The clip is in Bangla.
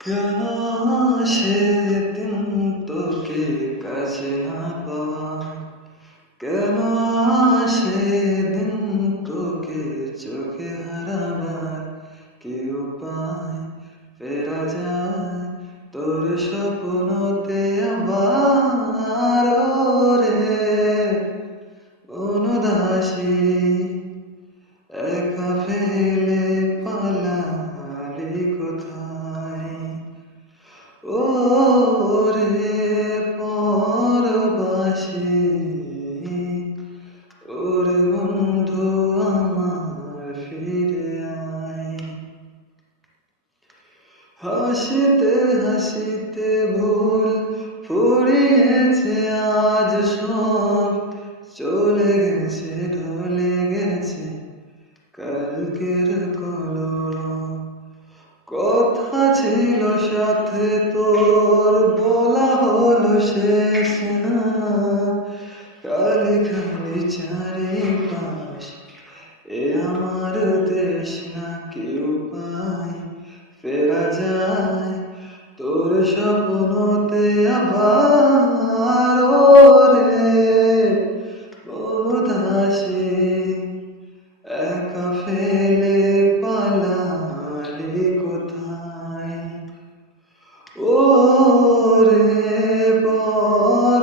কেন সেদিন তোকে কাছে না পাওয়া, কেন সেদিন তোকে চোখে হারাবার কি উপায় ফেরা যায় তোর স্বপ্নতে আবার রে অনুদাসী একা ফেলে পালালি কোথায় ও রে পরবাসী ওরে বন্ধু আমার ফিরে আয়। হাসিতে হাসিতে ভুল ফুরিয়েছে আজ সব চলে গেছে ঢলে গেছে কালকের কলরব। কথা ছিল সাথে তোর বলা হলো শেষ না, খালি খালি চারিপাশ এ আমার দেশ না, কি উপায় ফেরা যায় তোর স্বপ্নতে আবার রে উদাসী একা ফেলে পালালি কোথায় ও রে পরবাসী।